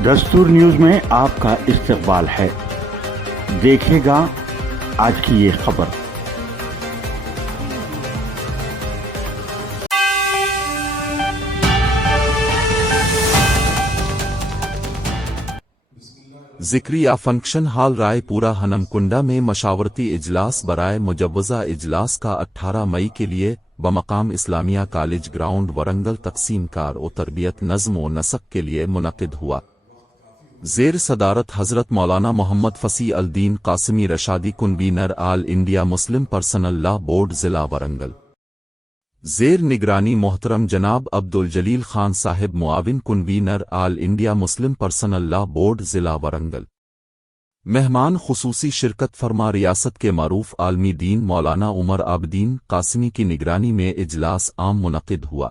دستور نیوز میں آپ کا استقبال ہے. دیکھے گا آج کی یہ خبر. ذکریہ فنکشن ہال رائے پورہ ہنم کنڈا میں مشاورتی اجلاس برائے مجوزہ اجلاس کا 18 مئی کے لیے بمقام اسلامیہ کالج گراؤنڈ ورنگل تقسیم کار و تربیت نظم و نسق کے لیے منعقد ہوا. زیر صدارت حضرت مولانا محمد فصیح الدین قاسمی رشادی کنوینر آل انڈیا مسلم پرسنل لا بورڈ ضلع ورنگل. زیر نگرانی محترم جناب عبدالجلیل خان صاحب معاون کنوینر آل انڈیا مسلم پرسنل لا بورڈ ضلع ورنگل. مہمان خصوصی شرکت فرما ریاست کے معروف عالمی دین مولانا عمر عابدین قاسمی کی نگرانی میں اجلاس عام منعقد ہوا.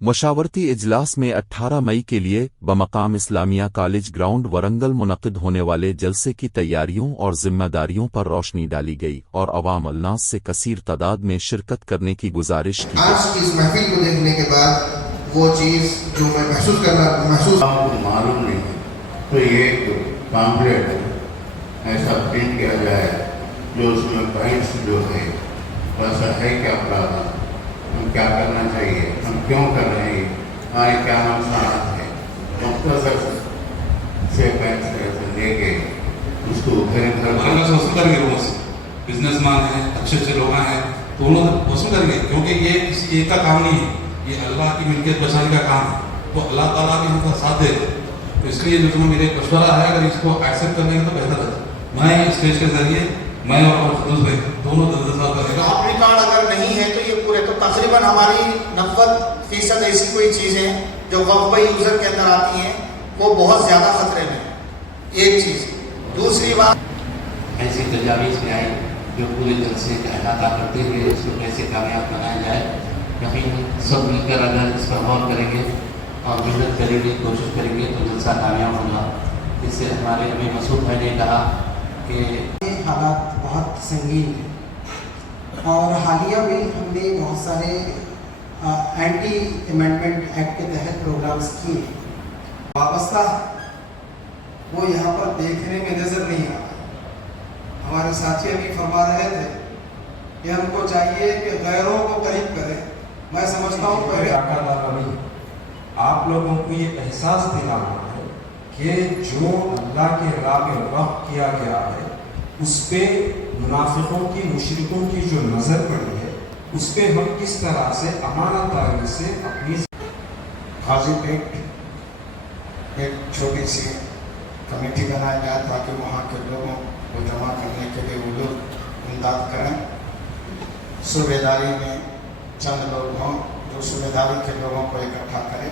مشاورتی اجلاس میں 18 مئی کے لیے بمقام اسلامیہ کالج گراؤنڈ ورنگل منعقد ہونے والے جلسے کی تیاریوں اور ذمہ داریوں پر روشنی ڈالی گئی اور عوام الناس سے کثیر تعداد میں شرکت کرنے کی گزارش کی. آج کی اس محفل کو دیکھنے کے بعد وہ چیز جو میں محسوس معلوم نہیں تو یہ پامفلیٹ ایسا پرنٹ کیا جائے جو اس میں پوائنٹس جو ہے ویسا ہے کیا پرابلم، ہم کیا کرنا چاہیے، ہم کیوں کر رہے ہیں، ہمارے کیا نقصانات ہیں، مختصر سے لے کے اس کو بزنس مین ہیں، اچھے اچھے لوگ ہیں تو انہوں نے وصول کر گئے، کیونکہ یہ کسی ایک کا کام نہیں ہے، یہ اللہ کی ملکیت بچانے کا کام ہے، تو اللہ تعالیٰ بھی ان کا ساتھ دے. تو اس لیے جو میرے مشورہ ہے اگر اس کو ایکسیپٹ کرنے کا تو بہتر ہے. میں اسٹیج کے ذریعے میں اور خدوس بھائی دونوں صاحب کرے گا. اپنی کارڈ اگر نہیں ہے تو یہ پورے تو تقریباً ہماری 90% ایسی کوئی چیزیں جو وقفہ یوزر کے اندر آتی ہیں وہ بہت زیادہ خطرے میں. ایک چیز. دوسری بات ایسی تجاویز میں آئی جو پورے جلسے کا احاطہ کرتے ہوئے اس کو کیسے کامیاب بنایا جائے. یقیناً سب مل کر اگر اس پر غور کریں گے اور محنت کریں گے، کوشش کریں گے تو جلسہ کامیاب ہوگا. اس سے ہمارے ابھی مسعود بھائی نے کہا کہ حالات بہت سنگین ہیں اور حالیہ میں ہم نے بہت سارے اینٹی امینڈمنٹ ایکٹ کے تحت پروگرامز کیے وابستہ وہ یہاں پر دیکھنے میں نظر نہیں آ رہا. ہمارے ساتھی ابھی فرما رہے تھے کہ ہم کو چاہیے کہ غیروں کو قریب کریں. میں سمجھتا ہوں پہلے آپ لوگوں کو یہ احساس دلانا ہے کہ جو اللہ کے راہ میں وقف کیا گیا ہے اس پہ منافقوں کی، مشرکوں کی جو نظر پڑی ہے اس پہ ہم کس طرح سے امانت داری سے اپنی غازی پیٹ ایک چھوٹی سی کمیٹی بنایا جائے تاکہ وہاں کے لوگوں کو جمع کرنے کے لیے وہ لوگ امداد کریں. صوبے داری میں چند لوگ ہوں جو صوبے داری کے لوگوں کو اکٹھا کریں.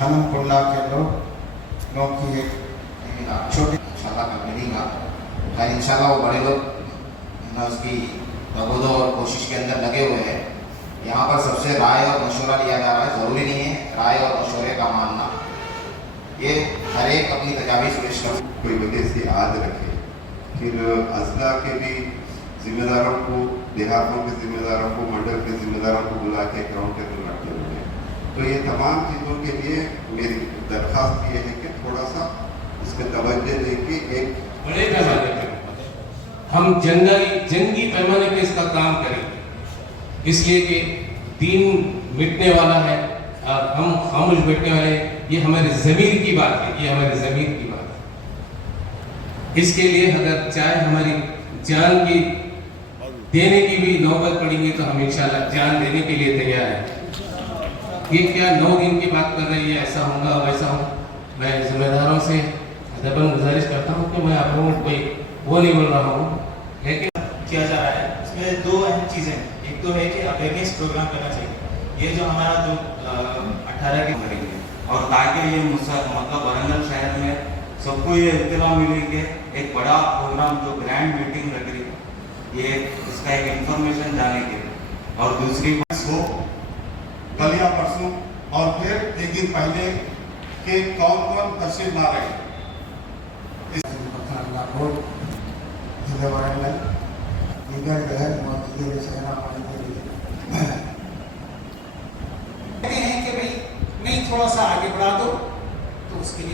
ہنم کنڈا کے لوگوں کی ایک چھوٹی انشاءاللہ میں ملیں گا. خیر انشاءاللہ وہ بڑے لوگ اس کی مبود اور کوشش کے اندر لگے ہوئے ہیں. یہاں پر سب سے رائے اور مشورہ لیا جا رہا ہے. ضروری نہیں ہے رائے اور مشورے کا ماننا، یہ ہر ایک اپنی تجاویز پیش کر کوئی وجہ سے یاد رکھے. پھر اضلاع کے بھی ذمہ داروں کو، دیہاتوں کے ذمہ داروں کو، منڈل کے ذمہ داروں کو بلا کے گراؤنڈ ٹیبل رکھے ہوئے ہیں. تو یہ تمام چیزوں کے لیے میری درخواست یہ ہے کہ تھوڑا سا اس پہ توجہ دے کے ایک بڑے پیمانے پہ ہم جنگی پیمانے پہ اس کا کام کریں گے، اس لیے کہ دین مٹنے والا ہے اور ہم خاموش بیٹھنے والے. یہ ہمارے ضمیر کی بات ہے، یہ ہمارے ضمیر کی بات ہے. اس کے لیے اگر چاہے ہماری جان کی دینے کی بھی نوبت پڑیں گی تو ہم انشاءاللہ جان دینے کے لیے تیار ہیں. یہ کیا لوگ ان کی بات کر رہے ہیں ایسا ہوگا ویسا ہوں. میں ذمہ داروں سے ادباً گزارش کرتا ہوں کہ میں آپ لوگوں کو کوئی وہ نہیں بول رہا ہوں، لیکن کیا جا رہا ہے اس میں دو اہم چیزیں. ایک تو ہے کہ اویئرنیس پروگرام کرنا چاہیے، یہ جو ہمارا جو 18 کے کریں گے، اور تاکہ یہ مطلب ورنگل شہر میں سب کو یہ اطلاع ملے کہ ایک بڑا پروگرام جو گرینڈ میٹنگ لگ رہی ہے، یہ اس کا ایک انفارمیشن جانے کے. اور دوسری بات ہو کل یا پرسوں اور پھر ایک دن پہلے کہ کون کون تشریف لا رہے ہیں. کہتے ہیں کہ بھائی نہیں تھوڑا سا آگے بڑھا دو تو اس کے لیے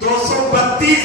232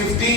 15,